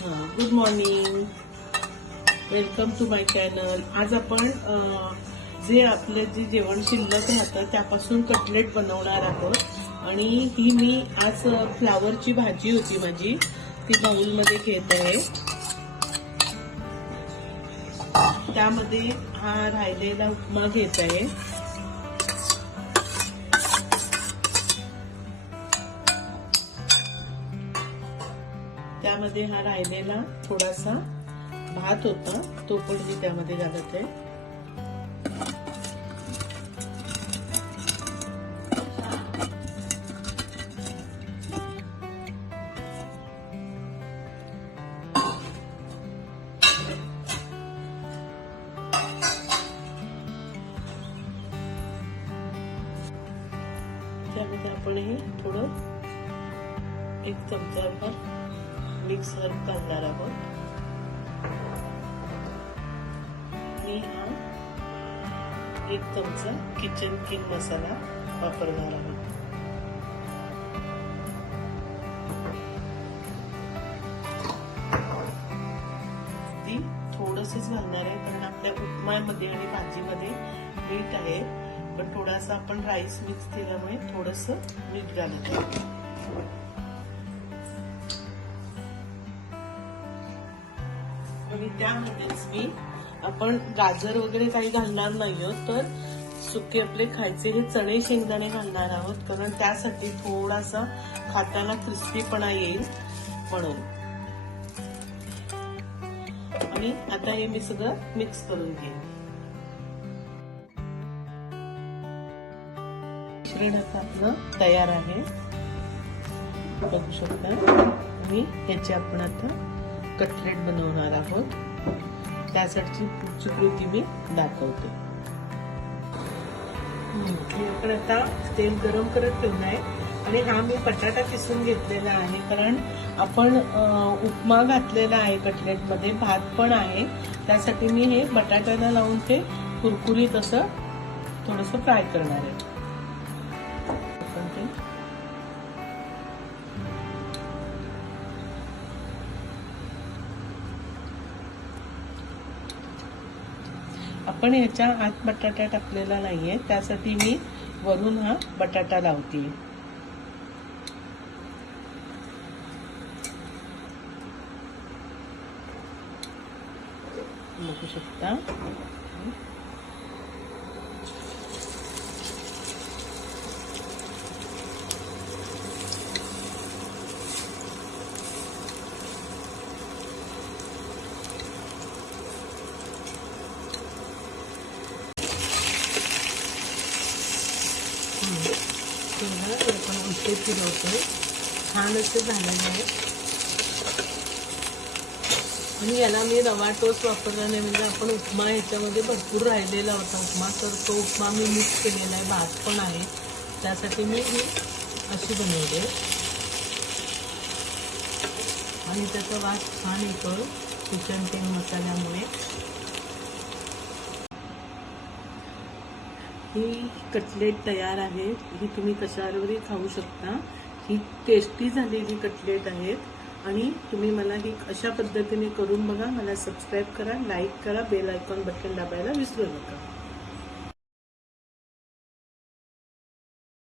Good morning welcome to my channel आज आपण जे आपलं जे जेवण शिल्लक राहतं त्यापासून कटलेट बनवणार आहोत. आणि ही मी आज फ्लावरची भाजी होती माझी. ती बाऊलमध्ये घेत आहे. त्यामध्ये हा राहिलेला उपमा घेत आहे. त्यामध्ये हा राहिलेला थोडासा भात होता. तो पण मी त्यामध्ये घालत. आहे त्यामध्ये आपण हे थोडं एक चमचाभर मिक्सर घालणार आहोत. मी हा एक चमचा किचन किंग मसाला वापरणार आहोत ती थोडंसंच घालणार आहे कारण आपल्या उपमामध्ये आणि भाजीमध्ये मीठ आहे. पण थोडासा आपण राईस मिक्स केल्यामुळे थोडस मीठ घालत आहे. त्यामध्येच मी. आपण गाजर वगैरे काही घालणार नाही आहोत तर सुके आपले खायचे हे चणे शेंगदाणे घालणार आहोत कारण त्यासाठी थोडासा खाताना क्रिस्पीपणा येईल म्हणून. आणि आता हे मी सगळं मिक्स करून घेईन. मिश्रण आता आपलं तयार आहे. बघू शकता. आणि ह्याचे आपण आता कटलेट बनवणार आहोत. त्यासाठी पुढची कृती मी दाखवते. मी आता तेल गरम करत ठेवलं आहे आणि हा मी बटाटा किसून घेतलेला आहे कारण आपण उपमा घातलेला आहे कटलेटमध्ये भात पण आहे. त्यासाठी मी हे बटाट्याला लावून ते कुरकुरीत असं थोडंसं फ्राय करणार आहे. आपण याच्या आत बटाटा टाकलेला नाहीये. त्यासाठी मी वरून हा बटाटा लावते. बघू शकता. तेव्हा हे आपण उलटे फिरवतो छान असे झालेले आहे आणि याला मी रवा टोस वापरला नाही म्हणजे आपण उपमा ह्याच्यामध्ये भरपूर राहिलेला होता. उपमा तर तो उपमा मी मिक्स केलेला आहे. भात पण आहे. त्यासाठी मी ही अशी बनवले आणि त्याचा वास छान येतो. किचन तेल मसाल्यामुळे. ही कटलेट तयार आहे. ही तुम्ही कशावरही खाऊ शकता. ही टेस्टी झालेली कटलेट आहेत. आणि तुम्ही मला ही अशा पद्धतीने करून बघा. मला सबस्क्राईब करा लाईक करा बेल आयकॉन बटन दाबायला विसरू नका.